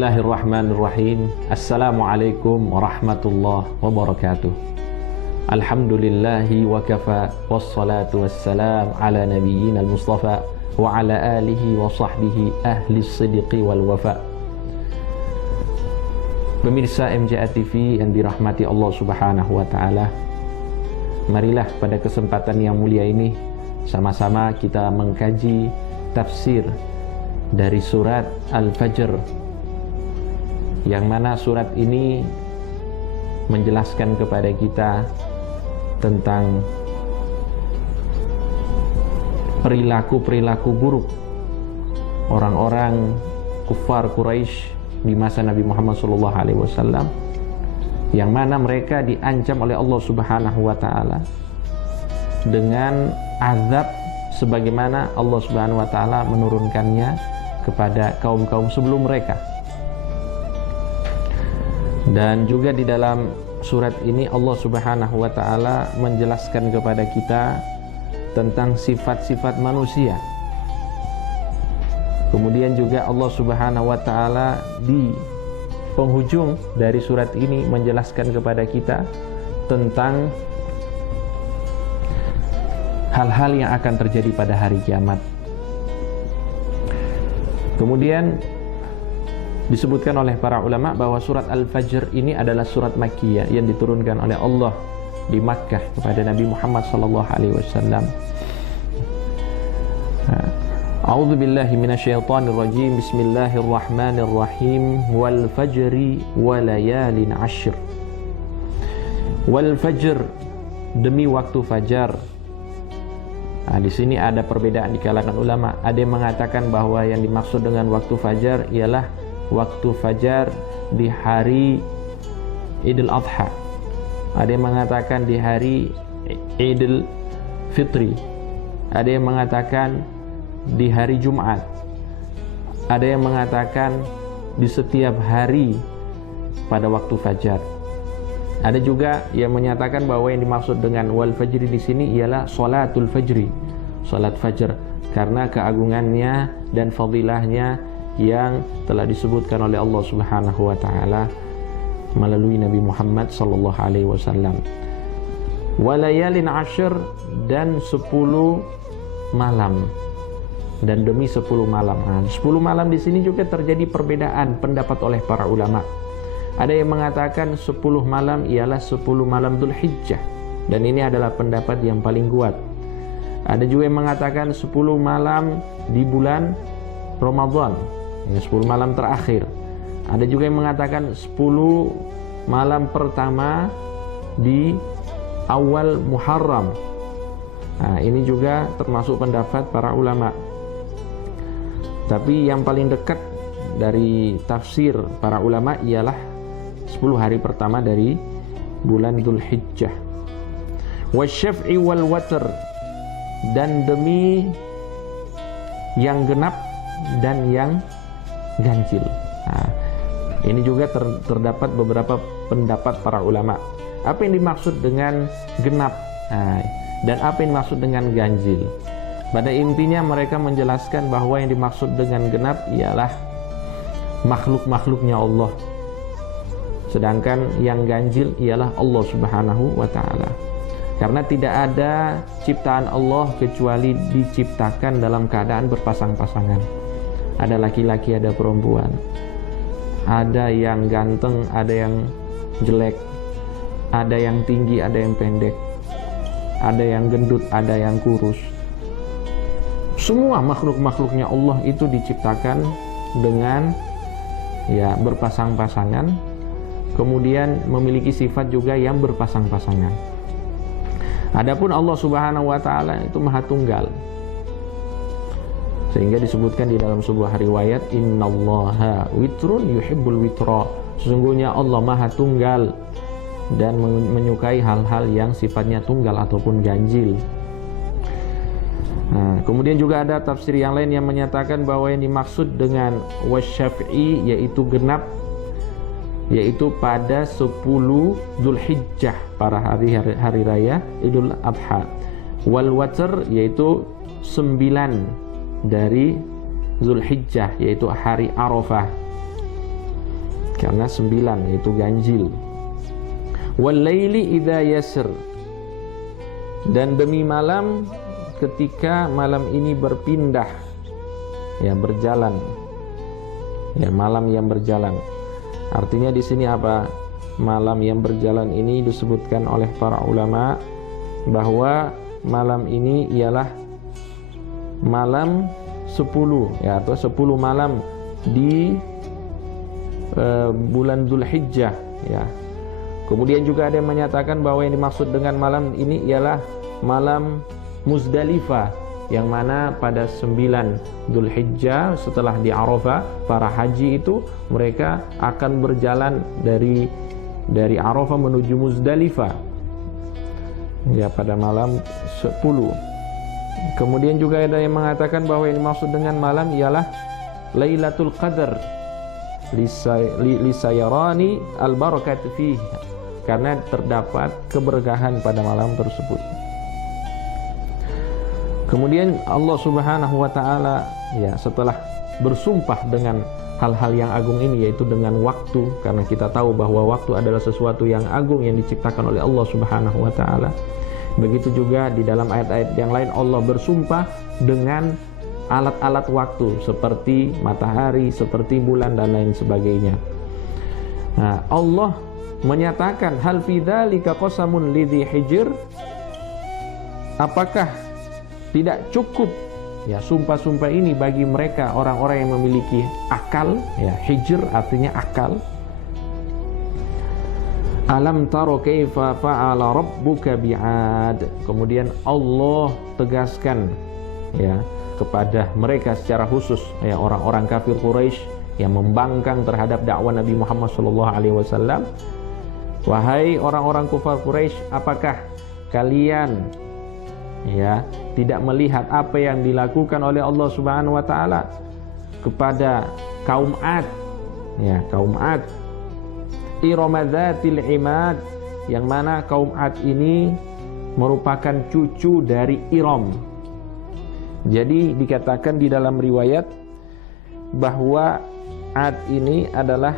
Bismillahirrahmanirrahim. Assalamualaikum warahmatullahi wabarakatuh. Alhamdulillahi wa kafa, wassalatu wassalam ala nabiyyina al-mustafa wa ala alihi wa sahbihi ahli siddiqi wal wafa. Pemirsa MJA TV yang dirahmati Allah Subhanahu wa taala, marilah pada kesempatan yang mulia ini sama-sama kita mengkaji tafsir dari surat Al-Fajr, yang mana surat ini menjelaskan kepada kita tentang perilaku-perilaku buruk orang-orang kufar Quraisy di masa Nabi Muhammad SAW, yang mana mereka diancam oleh Allah Subhanahu wa taala dengan azab sebagaimana Allah Subhanahu wa taala menurunkannya kepada kaum-kaum sebelum mereka. Dan juga di dalam surat ini Allah Subhanahu wa taala menjelaskan kepada kita tentang sifat-sifat manusia. Kemudian juga Allah Subhanahu wa taala di penghujung dari surat ini menjelaskan kepada kita tentang hal-hal yang akan terjadi pada hari kiamat. Kemudian disebutkan oleh para ulama bahwa surat Al-Fajr ini adalah surat Makkiyah yang diturunkan oleh Allah di Makkah kepada Nabi Muhammad SAW. A'udzu billahi minasyaitonir rajim. Bismillahirrahmanirrahim. Wal fajri wa layalin 'ashr. Wal fajr, demi waktu fajar. Di sini ada perbedaan di kalangan ulama. Ada yang mengatakan bahwa yang dimaksud dengan waktu fajar ialah waktu fajar di hari Idul Adha. Ada yang mengatakan di hari Idul Fitri. Ada yang mengatakan di hari Jumat. Ada yang mengatakan di setiap hari pada waktu fajar. Ada juga yang menyatakan bahwa yang dimaksud dengan wal fajri di sini ialah salatul fajri, salat fajar, karena keagungannya dan fadilahnya yang telah disebutkan oleh Allah Subhanahu wa taala melalui Nabi Muhammad sallallahu alaihi wasallam. Walayalin 'ashr, dan 10 malam, dan demi 10 malam. 10 malam di sini juga terjadi perbedaan pendapat oleh para ulama. Ada yang mengatakan 10 malam ialah 10 malam Dzulhijjah, dan ini adalah pendapat yang paling kuat. Ada juga yang mengatakan 10 malam di bulan Ramadan, 10 malam terakhir. Ada juga yang mengatakan 10 malam pertama di awal Muharram. Ini juga termasuk pendapat para ulama. Tapi yang paling dekat dari tafsir para ulama ialah 10 hari pertama dari bulan Dzulhijjah. Wasyaf'i wal watr, dan demi yang genap dan yang ganjil. Ini juga terdapat beberapa pendapat para ulama. Apa yang dimaksud dengan genap dan apa yang dimaksud dengan ganjil? Pada intinya mereka menjelaskan bahwa yang dimaksud dengan genap ialah makhluk-makhluknya Allah, sedangkan yang ganjil ialah Allah Subhanahu wa taala. Karena tidak ada ciptaan Allah kecuali diciptakan dalam keadaan berpasang-pasangan. Ada laki-laki, ada perempuan, ada yang ganteng, ada yang jelek, ada yang tinggi, ada yang pendek, ada yang gendut, ada yang kurus. Semua makhluk-makhluknya Allah itu diciptakan dengan berpasang-pasangan, kemudian memiliki sifat juga yang berpasang-pasangan. Adapun Allah Subhanahu wa taala itu Maha Tunggal. Sehingga disebutkan di dalam sebuah riwayat, innallaha witrun yuhibbul witra. Sesungguhnya Allah Maha Tunggal dan menyukai hal-hal yang sifatnya tunggal ataupun ganjil. Kemudian juga ada tafsir yang lain yang menyatakan bahwa yang dimaksud dengan wasyaf'i yaitu genap, yaitu pada 10 Dzulhijjah, para hari raya Idul Adha. Wal watr, yaitu 9 dari Dzulhijjah, yaitu hari Arafah. karena 9 yaitu ganjil. Wal laili idza yasr, dan demi malam ketika malam ini berpindah, ya berjalan, ya malam yang berjalan. Artinya di sini apa? Malam yang berjalan ini disebutkan oleh para ulama bahwa malam ini ialah malam 10, ya, atau 10 malam di bulan Dzulhijjah, ya. Kemudian juga ada yang menyatakan bahwa yang dimaksud dengan malam ini ialah malam Muzdalifah, yang mana pada 9 Dzulhijjah setelah di Arafah, para haji itu mereka akan berjalan dari Arafah menuju Muzdalifah, ya, pada malam 10. Kemudian juga ada yang mengatakan bahwa yang dimaksud dengan malam ialah Lailatul Qadar lisayarani al-barakat fihi, karena terdapat keberkahan pada malam tersebut. Kemudian Allah Subhanahu wa taala, ya, setelah bersumpah dengan hal-hal yang agung ini, yaitu dengan waktu, karena kita tahu bahwa waktu adalah sesuatu yang agung yang diciptakan oleh Allah Subhanahu wa taala. Begitu juga di dalam ayat-ayat yang lain Allah bersumpah dengan alat-alat waktu seperti matahari, seperti bulan dan lain sebagainya. Nah, Allah menyatakan hal fi dzalika qasamun lidzi hijr, apakah tidak cukup, ya, sumpah-sumpah ini bagi mereka orang-orang yang memiliki akal, ya, hijr artinya akal. Alam taro kaifa fa'ala rabbuka bi'ad. Kemudian Allah tegaskan, ya, kepada mereka secara khusus, ya, orang-orang kafir Quraisy yang membangkang terhadap dakwah Nabi Muhammad SAW. Wahai orang-orang kufar Quraisy, apakah kalian, ya, tidak melihat apa yang dilakukan oleh Allah Subhanahu wa taala kepada kaum Ad, ya, kaum Ad, Iromadzatil Imad, yang mana kaum Ad ini merupakan cucu dari Iram. Jadi dikatakan di dalam riwayat bahwa Ad ini adalah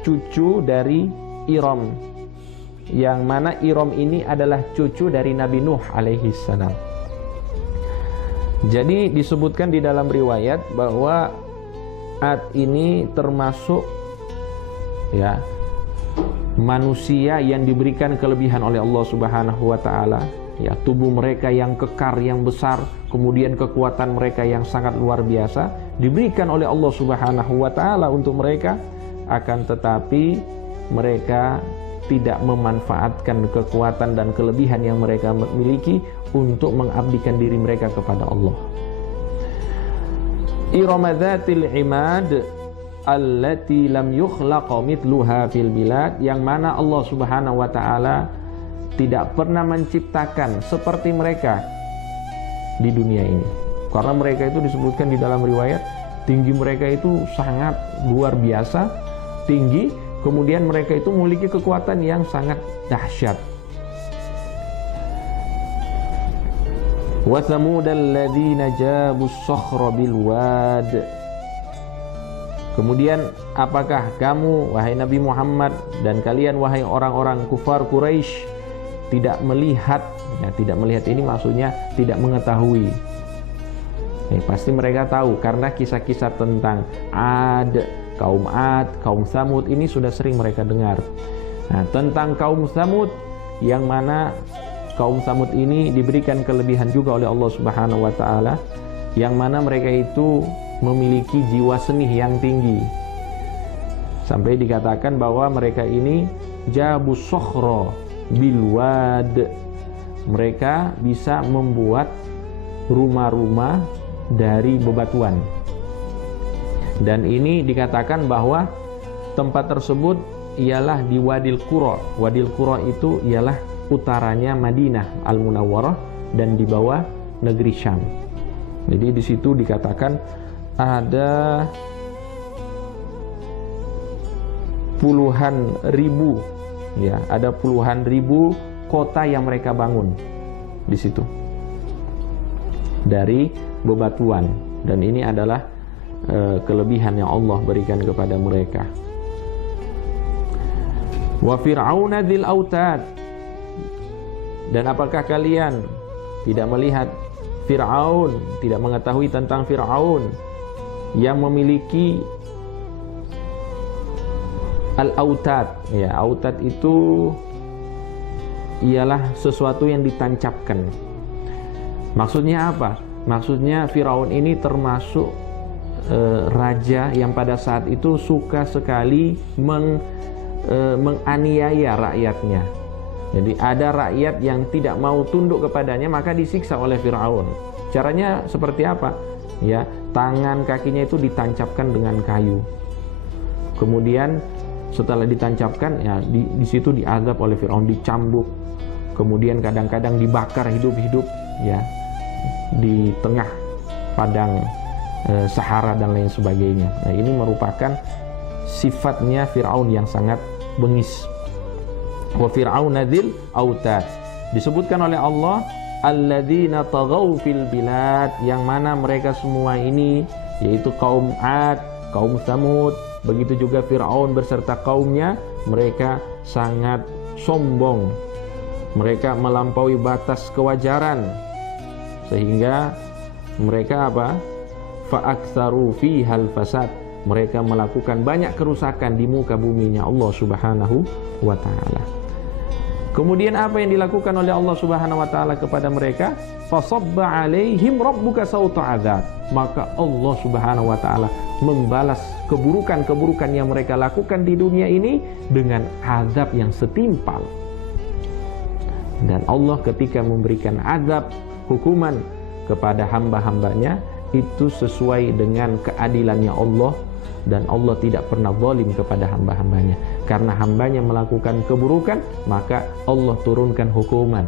cucu dari Iram, yang mana Iram ini adalah cucu dari Nabi Nuh alaihi salam. Jadi disebutkan di dalam riwayat bahwa Ad ini termasuk, ya, manusia yang diberikan kelebihan oleh Allah Subhanahu wa taala, ya, tubuh mereka yang kekar, yang besar, kemudian kekuatan mereka yang sangat luar biasa diberikan oleh Allah Subhanahu wa taala untuk mereka, akan tetapi mereka tidak memanfaatkan kekuatan dan kelebihan yang mereka miliki untuk mengabdikan diri mereka kepada Allah. Iromadzatil Imad allati lam yukhlaqa mithluha fil bilad, yang mana Allah Subhanahu wa taala tidak pernah menciptakan seperti mereka di dunia ini. Karena mereka itu disebutkan di dalam riwayat tinggi mereka itu sangat luar biasa tinggi, kemudian mereka itu memiliki kekuatan yang sangat dahsyat. Wa thamudal ladzina jabus sakhra bil wad. Kemudian apakah kamu, wahai Nabi Muhammad, dan kalian wahai orang-orang kufar Quraisy, tidak melihat, ya, tidak melihat ini maksudnya tidak mengetahui. Pasti mereka tahu karena kisah-kisah tentang Ad, kaum Tsamud ini sudah sering mereka dengar. Nah, tentang kaum Tsamud, yang mana kaum Tsamud ini diberikan kelebihan juga oleh Allah Subhanahu wa taala, yang mana mereka itu memiliki jiwa seni yang tinggi. Sampai dikatakan bahwa mereka ini jabus sokhro bilwad, mereka bisa membuat rumah-rumah dari bebatuan. Dan ini dikatakan bahwa tempat tersebut ialah di Wadil Qura. Wadil Qura itu ialah utaranya Madinah Al-Munawwarah dan di bawah negeri Syam. Jadi di situ dikatakan ada puluhan ribu, ya, ada puluhan ribu kota yang mereka bangun di situ dari bebatuan, dan ini adalah kelebihan yang Allah berikan kepada mereka. Wa fir'auna dzil autad. Dan apakah kalian tidak melihat Fir'aun, tidak mengetahui tentang Fir'aun yang memiliki al-autad? Ya, autad itu ialah sesuatu yang ditancapkan. Maksudnya apa? Maksudnya Firaun ini termasuk raja yang pada saat itu suka sekali menganiaya rakyatnya. Jadi ada rakyat yang tidak mau tunduk kepadanya, maka disiksa oleh Firaun. Caranya seperti apa? Ya, tangan kakinya itu ditancapkan dengan kayu. Kemudian setelah ditancapkan, ya di situ diazab oleh Firaun, dicambuk. Kemudian kadang-kadang dibakar hidup-hidup, ya, di tengah padang Sahara dan lain sebagainya. Nah, ini merupakan sifatnya Firaun yang sangat bengis. Wa fir'auna dzil autad. Disebutkan oleh Allah alladzina taghaw fil bilad, yang mana mereka semua ini yaitu kaum 'Ad, kaum Tsamud, begitu juga Firaun beserta kaumnya, mereka sangat sombong. Mereka melampaui batas kewajaran sehingga mereka apa? Fa aktsaru fihal fasad. Mereka melakukan banyak kerusakan di muka buminya Allah Subhanahu wa taala. Kemudian apa yang dilakukan oleh Allah Subhanahu wa taala kepada mereka? Fasabba 'alaihim rabbuka sauta 'adzab. Maka Allah Subhanahu wa taala membalas keburukan-keburukan yang mereka lakukan di dunia ini dengan azab yang setimpal. Dan Allah ketika memberikan azab, hukuman kepada hamba-hambanya, itu sesuai dengan keadilannya Allah, dan Allah tidak pernah zalim kepada hamba-hambanya. Karena hambanya melakukan keburukan, maka Allah turunkan hukuman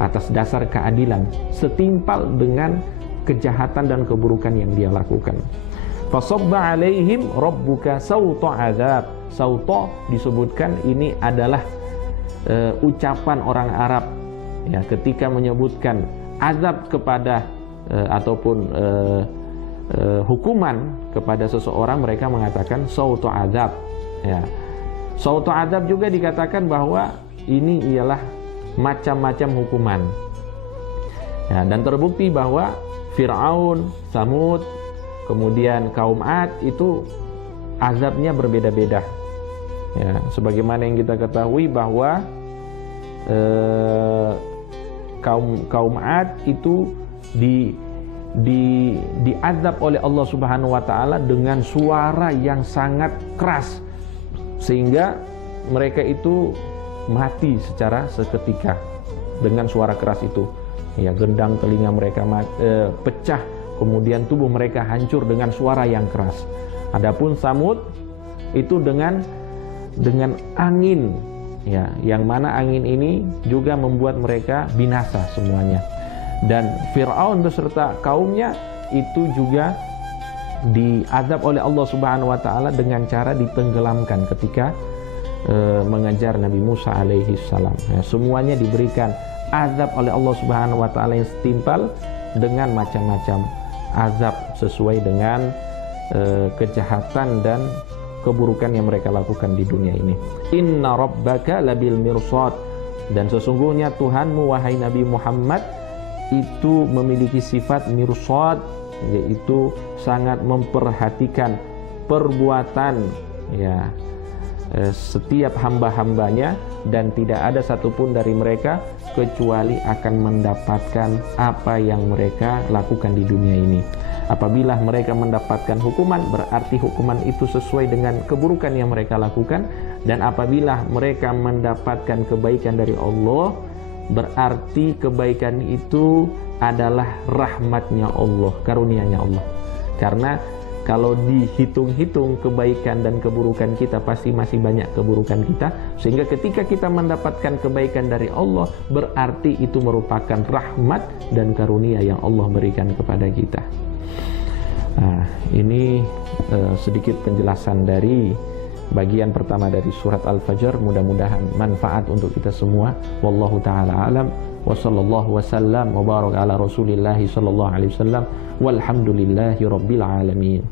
atas dasar keadilan setimpal dengan kejahatan dan keburukan yang dia lakukan. Fasabba 'alaihim rabbuka sauta 'adzab. Sauta disebutkan ini adalah ucapan orang Arab, ya, ketika menyebutkan azab kepada ataupun hukuman kepada seseorang, mereka mengatakan sautu azab. Ya. Sautu azab juga dikatakan bahwa ini ialah macam-macam hukuman. Ya, dan terbukti bahwa Fir'aun, Tsamud, kemudian kaum 'Ad itu azabnya berbeda-beda. Ya, sebagaimana yang kita ketahui bahwa kaum 'Ad itu diazab oleh Allah Subhanahu wa taala dengan suara yang sangat keras sehingga mereka itu mati secara seketika dengan suara keras itu. Ya, gendang telinga mereka pecah, kemudian tubuh mereka hancur dengan suara yang keras. Adapun Tsamud itu dengan angin, ya, yang mana angin ini juga membuat mereka binasa semuanya. Dan Fir'aun beserta kaumnya itu juga diazab oleh Allah Subhanahu wa taala dengan cara ditenggelamkan ketika mengejar Nabi Musa alaihi salam. Nah, semuanya diberikan azab oleh Allah Subhanahu wa taala yang setimpal dengan macam-macam azab sesuai dengan kejahatan dan keburukan yang mereka lakukan di dunia ini. Inna rabbaka labil mirsad. Dan sesungguhnya Tuhanmu wahai Nabi Muhammad itu memiliki sifat mirsad, yaitu sangat memperhatikan perbuatan, ya, setiap hamba-hambanya, dan tidak ada satupun dari mereka kecuali akan mendapatkan apa yang mereka lakukan di dunia ini. Apabila mereka mendapatkan hukuman, berarti hukuman itu sesuai dengan keburukan yang mereka lakukan. Dan apabila mereka mendapatkan kebaikan dari Allah, berarti kebaikan itu adalah rahmatnya Allah, karunia-Nya Allah. Karena kalau dihitung-hitung kebaikan dan keburukan kita, pasti masih banyak keburukan kita. Sehingga ketika kita mendapatkan kebaikan dari Allah, berarti itu merupakan rahmat dan karunia yang Allah berikan kepada kita. Nah, ini sedikit penjelasan dari bagian pertama dari surat Al-Fajr. Mudah-mudahan manfaat untuk kita semua. Wallahu ta'ala alam. Wa sallallahu wasallam wa baraka ala Rasulillah sallallahu alaihi wasallam. Walhamdulillahi rabbil alamin.